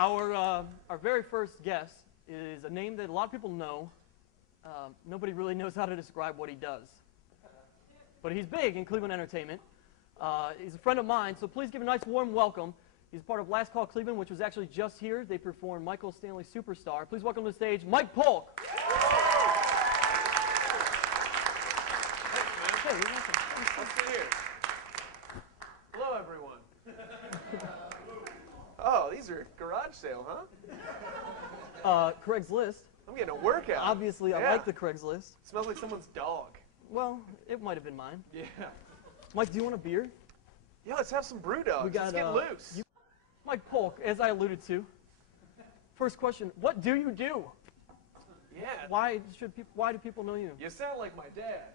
Our very first guest is a name that a lot of people know. Nobody really knows how to describe what he does. But he's big in Cleveland entertainment. He's a friend of mine, so please give a nice warm welcome. He's part of Last Call Cleveland, which was actually just here. They performed Michael Stanley Superstar. Please welcome to the stage, Mike Polk. Hey, I'll sit here. Hello, everyone. Oh, these are garage sale, huh? Craigslist. I'm getting a workout. Obviously, I like the Craigslist. Smells like someone's dog. Well, it might have been mine. Yeah. Mike, do you want a beer? Yeah, let's have some brew dogs. Let's get loose. Mike Polk, as I alluded to. First question, what do you do? Yeah. Why do people know you? You sound like my dad.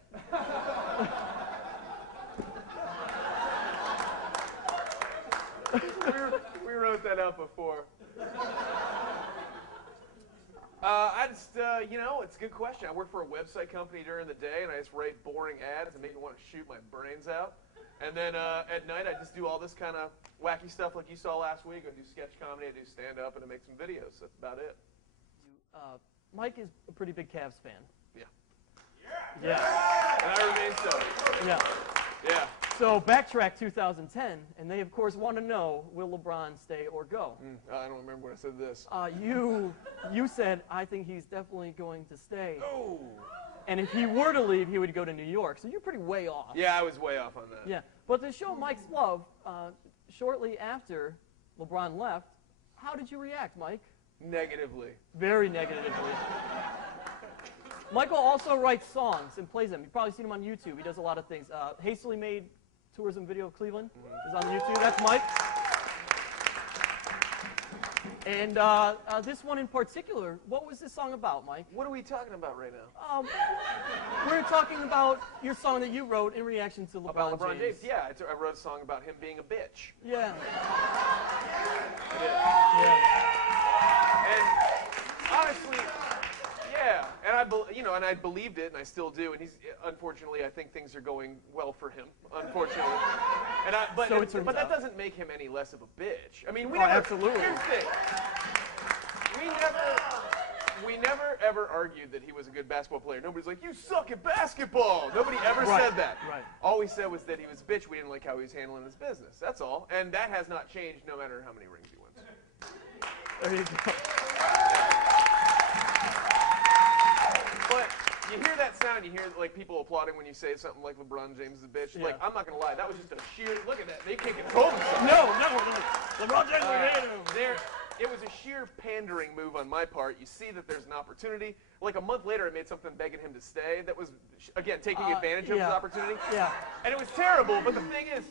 we wrote that up before. It's a good question. I work for a website company during the day, and I just write boring ads that make me want to shoot my brains out. And then at night, I just do all this kind of wacky stuff like you saw last week. I do sketch comedy, I do stand-up, and I make some videos. That's about it. Mike is a pretty big Cavs fan. Yeah. Yeah. And I remain so. Yeah. Yeah. So backtrack 2010, and they, of course, want to know, will LeBron stay or go? I don't remember when I said this. You said, I think he's definitely going to stay. Oh. And if he were to leave, he would go to New York. So you're pretty way off. Yeah, I was way off on that. Yeah. But to show Mike's love, shortly after LeBron left, how did you react, Mike? Negatively. Very negatively. Michael also writes songs and plays them. You've probably seen him on YouTube. He does a lot of things. Hastily Made Tourism Video of Cleveland is on YouTube. That's Mike. And this one in particular, what was this song about, Mike? What are we talking about right now? We're talking about your song that you wrote in reaction to About LeBron James. Yeah, I wrote a song about him being a bitch. Yeah. I did. Yeah. And honestly, yeah, and I believed it, and I still do. And unfortunately, I think things are going well for him. Unfortunately, but that doesn't make him any less of a bitch. I mean, absolutely. Here's the thing. We never ever argued that he was a good basketball player. Nobody's like, you suck at basketball. Nobody ever said that. Right. All we said was that he was a bitch. We didn't like how he was handling his business. That's all. And that has not changed no matter how many rings he wins. There you go. But you hear that sound, you hear like people applauding when you say something like LeBron James is a bitch. Yeah. Like, I'm not going to lie, that was just a sheer, look at that, they can't control themselves. No. LeBron James It was a sheer pandering move on my part. You see that there's an opportunity. Like a month later, I made something begging him to stay that was, again, taking advantage of his opportunity. Yeah. And it was terrible, but the thing is,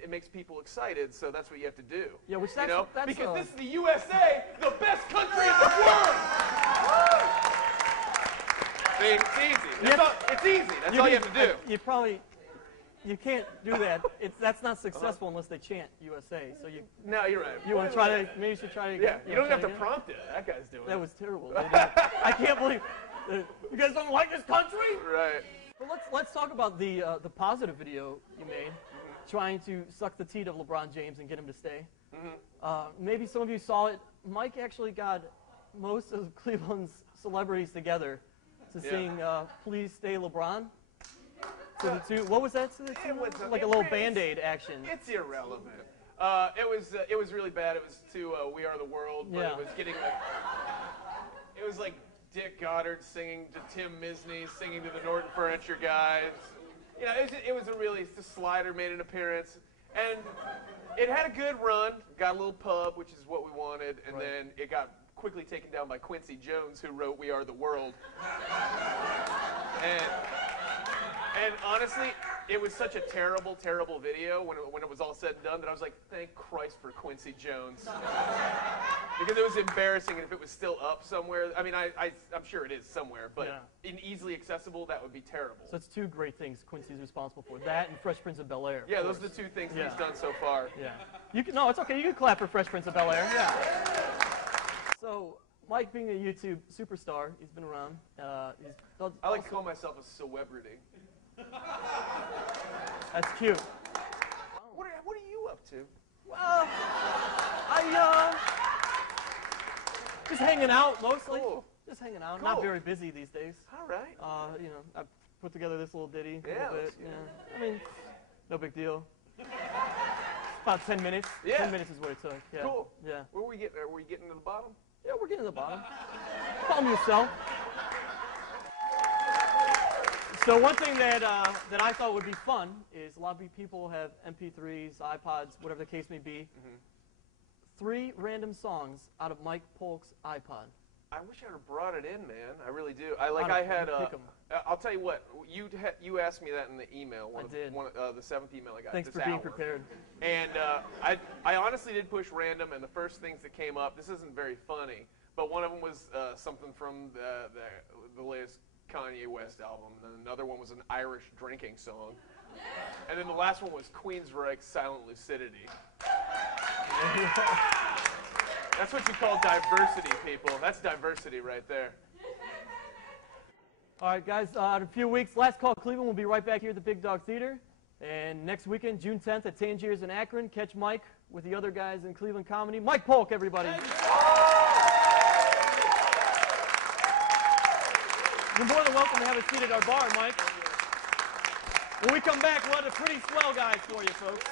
it makes people excited, so that's what you have to do. Yeah, which because this is the USA, the best country in the world! I mean, it's easy. It's easy. That's all you have to do. You can't do that. That's not successful unless they chant USA. So No, you're right. You want to try to? Maybe you should try to. Yeah, you don't have to prompt it. That guy's doing it. That was terrible. I can't believe you guys don't like this country. Right. Well, let's talk about the positive video you made, trying to suck the teat of LeBron James and get him to stay. Maybe some of you saw it. Mike actually got most of Cleveland's celebrities together to sing "Please Stay LeBron." What was that? Like a little Band-Aid action. It's irrelevant. It was really bad. It was to "We Are the World," but it was getting it was like Dick Goddard singing to Tim Misney, singing to the Norton Furniture guys. The Slider made an appearance, and it had a good run. Got a little pub, which is what we wanted, and then it got quickly taken down by Quincy Jones, who wrote "We Are the World." And honestly, it was such a terrible, terrible video when it was all said and done that I was like, thank Christ for Quincy Jones. Because it was embarrassing, and if it was still up somewhere, I mean, I'm sure it is somewhere, but in easily accessible, that would be terrible. So that's two great things Quincy's responsible for, that and Fresh Prince of Bel-Air. Yeah, those are the two things he's done so far. Yeah. No, it's okay. You can clap for Fresh Prince of Bel-Air. Yeah. So Mike being a YouTube superstar, he's been around. I like to call myself a celebrity. That's cute. What are you up to? Well, Just hanging out mostly. Cool. Just hanging out. Cool. Not very busy these days. All right. You know, I put together this little ditty. Yeah, A little bit. Yeah. I mean, no big deal. About 10 minutes. Yeah. 10 minutes is what it took. Yeah. Cool. Yeah. Where are we getting? Are we getting to the bottom? Yeah, we're getting to the bottom. Calm yourself. So one thing that I thought would be fun is a lot of people have MP3s, iPods, whatever the case may be. 3 random songs out of Mike Polk's iPod. I wish I'd have brought it in, man. I really do. I'll tell you what. You asked me that in the email. I did. The 7th email I got. Thanks this for being hour. prepared. And I honestly did push random, and the first things that came up. This isn't very funny, but one of them was something from the latest Kanye West album. And another one was an Irish drinking song. And then the last one was Queensryche's Silent Lucidity. That's what you call diversity, people. That's diversity right there. All right, guys, in a few weeks, Last Call Cleveland will be right back here at the Big Dog Theater. And next weekend, June 10th at Tangiers in Akron, catch Mike with the other guys in Cleveland comedy. Mike Polk, everybody. You're more than welcome to have a seat at our bar, Mike. When we come back, we'll have the pretty swell guys for you, folks.